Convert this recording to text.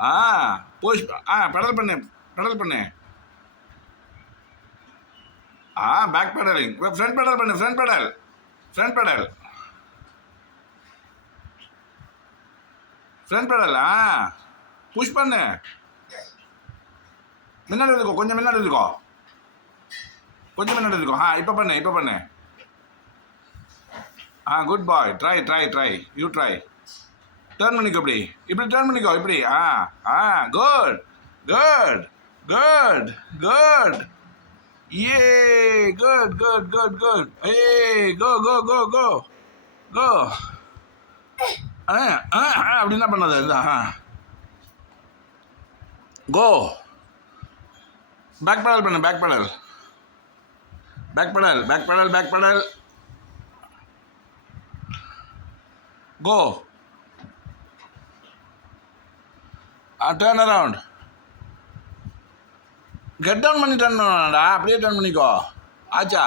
ஆ push pedal பண்ணு, pedal பண்ணு. Back pedalling. Front pedal பண்ணு, front pedal, front pedal, front pedal. Push பண்ணு. முன்னாடி இருக்கோ, கொஞ்சம் முன்னாடி இருக்கோ, கொஞ்சம் முன்னாடி இருக்கோ. இப்போ பண்ணு, இப்போ பண்ணு. Good bye. Try try try, you try. Turn பண்ணிக்கோ, இப்படி இப்படி டர்ன் பண்ணிக்கோ, இப்படி. Good good good good. ஏ good good good good. Go go go go go. அப்படி என்ன பண்ணது? கோ. பேக் பெடல் பண்ணு, back pedal, back pedal, back pedal, back pedal. Go. Turn around. Get down பண்ணி டர்ன் பண்ணடா, அப்படியே டர்ன் பண்ணிக்கோ. ஆச்சா?